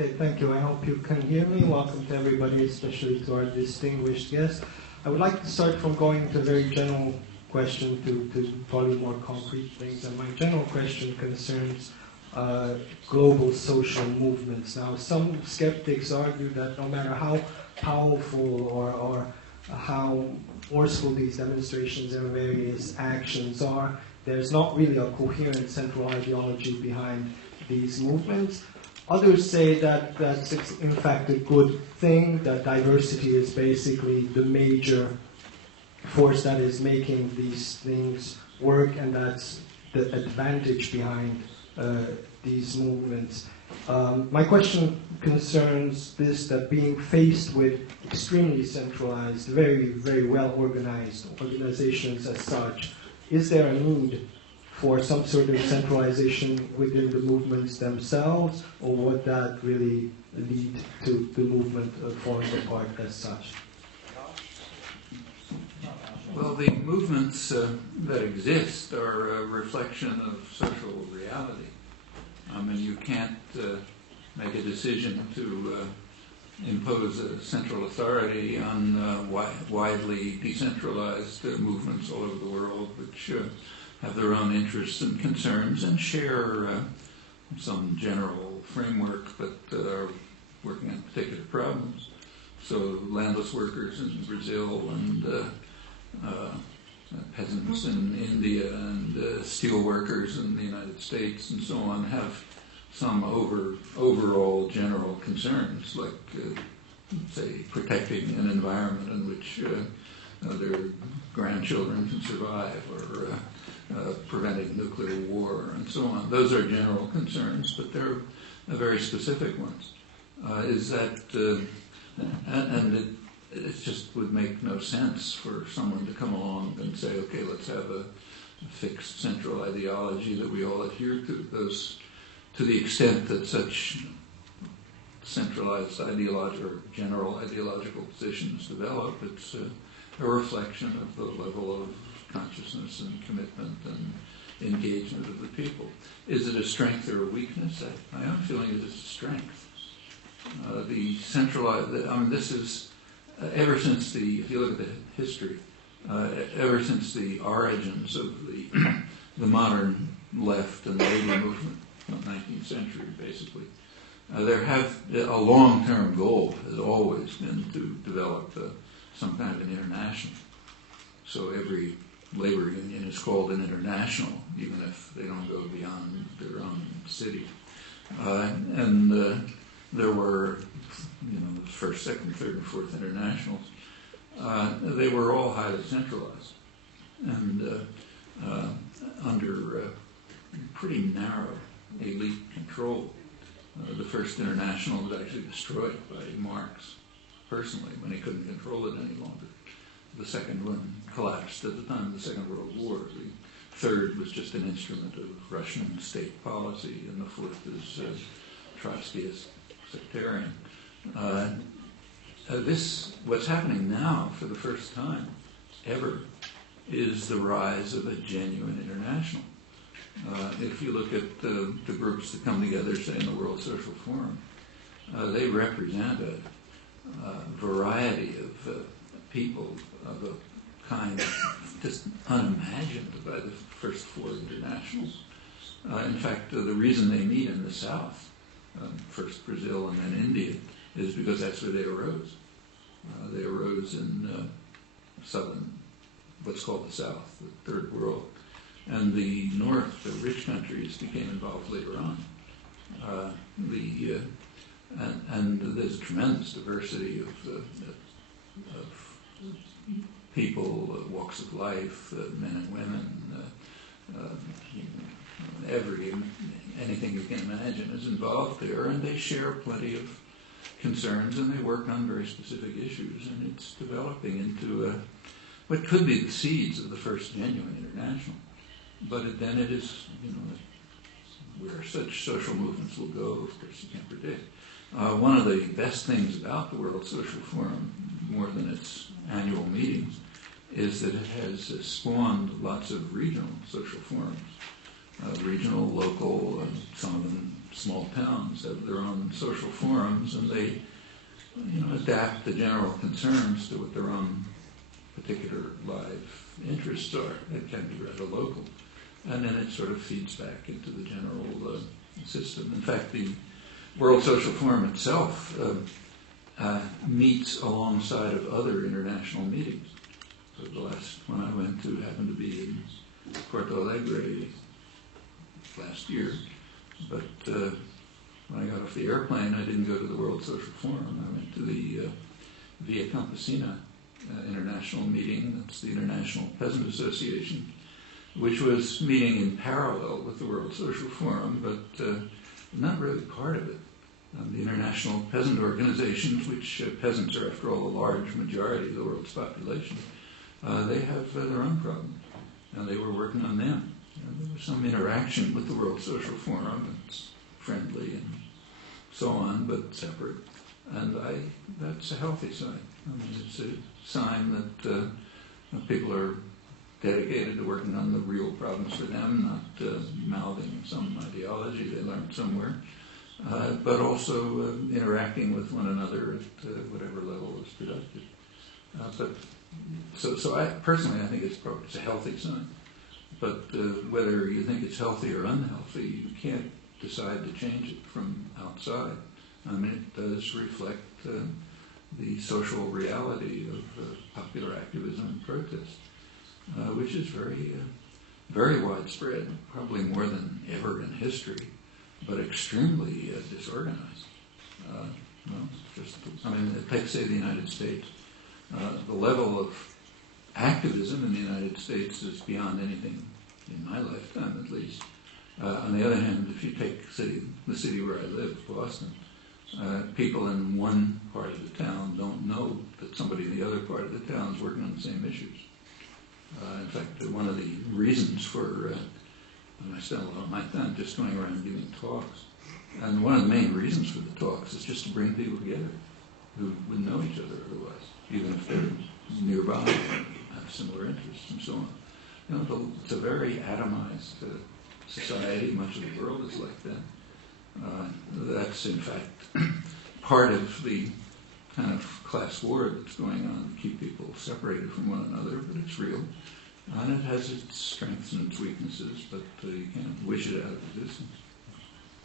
Okay, thank you. I hope you can hear me. Welcome to everybody, especially to our distinguished guests. I would like to start from going to a very general question to probably more concrete things. And my general question concerns global social movements. Now, some skeptics argue that no matter how powerful or how forceful these demonstrations and various actions are, there's not really a coherent central ideology behind these movements. Others say that that's in fact a good thing, that diversity is basically the major force that is making these things work, and that's the advantage behind these movements. My question concerns this, that being faced with extremely centralized, very, very well organized organizations as such, is there a need for some sort of centralization within the movements themselves, or would that really lead to the movement falling apart as such? Well, the movements that exist are a reflection of social reality. I mean, you can't make a decision to impose a central authority on widely decentralized movements all over the world, which have their own interests and concerns and share some general framework, but are working on particular problems. So landless workers in Brazil and peasants in India and steel workers in the United States and so on have some overall general concerns, like, say, protecting an environment in which their grandchildren can survive, or preventing nuclear war, and so on. Those are general concerns, but they're very specific ones. It just would make no sense for someone to come along and say, okay, let's have a fixed central ideology that we all adhere to. Those, to the extent that such centralized ideological or general ideological positions develop, it's a reflection of the level of consciousness and commitment and engagement of the people. Is it a strength or a weakness? My own feeling is it's a strength. The centralized, this is, ever since if you look at the history, ever since the origins of the modern left and labor movement, 19th century basically, a long-term goal has always been to develop some kind of an international. So every labor union is called an international, even if they don't go beyond their own city. There were, the first, second, third, and fourth internationals. They were all highly centralized and under pretty narrow elite control. The first international was actually destroyed by Marx personally when he couldn't control it any longer. The second one collapsed at the time of the Second World War. The third was just an instrument of Russian state policy, and the fourth is Trotskyist sectarian. What's happening now for the first time ever is the rise of a genuine international. If you look at the groups that come together, say in the World Social Forum, they represent a variety of people of a kind just unimagined by the first four internationals. In fact, the reason they meet in the South, first Brazil and then India, is because that's where they arose. They arose in southern, what's called the South, the Third World. And the North, the rich countries, became involved later on. And there's a tremendous diversity of people, walks of life, men and women, anything you can imagine is involved there, and they share plenty of concerns, and they work on very specific issues, and it's developing into what could be the seeds of the first genuine international. But then it is, where such social movements will go, of course you can't predict. One of the best things about the World Social Forum, more than its annual meetings, is that it has spawned lots of regional social forums. Regional, local, some of them small towns have their own social forums, and they adapt the general concerns to what their own particular live interests are. It can be rather local. And then it sort of feeds back into the general system. In fact, the World Social Forum itself meets alongside of other international meetings. So the last one I went to happened to be in Porto Alegre last year. But when I got off the airplane, I didn't go to the World Social Forum. I went to the Via Campesina international meeting. That's the International Peasant Association, which was meeting in parallel with the World Social Forum, but not really part of it. The international peasant organizations, which peasants are, after all, a large majority of the world's population, they have their own problems, and they were working on them. There was some interaction with the World Social Forum. It's friendly and so on, but separate. And that's a healthy sign. I mean, it's a sign that people are dedicated to working on the real problems for them, not mouthing some ideology they learned somewhere, but also interacting with one another at whatever level is productive. So I personally, I think it's a healthy sign. But whether you think it's healthy or unhealthy, you can't decide to change it from outside. I mean, it does reflect the social reality of popular activism and protest, which is very, very widespread, probably more than ever in history, but extremely disorganized. Take, say, the United States. The level of activism in the United States is beyond anything in my lifetime, at least. On the other hand, if you take the city where I live, Boston, people in one part of the town don't know that somebody in the other part of the town is working on the same issues. In fact, one of the reasons for, I spend a lot of my time just going around giving talks, and one of the main reasons for the talks is just to bring people together who wouldn't know each other otherwise, even if they're nearby and have similar interests and so on. It's a very atomized society. Much of the world is like that. That's, in fact, part of the kind of class war that's going on to keep people separated from one another, but it's real. And it has its strengths and its weaknesses, but you can't wish it out of existence.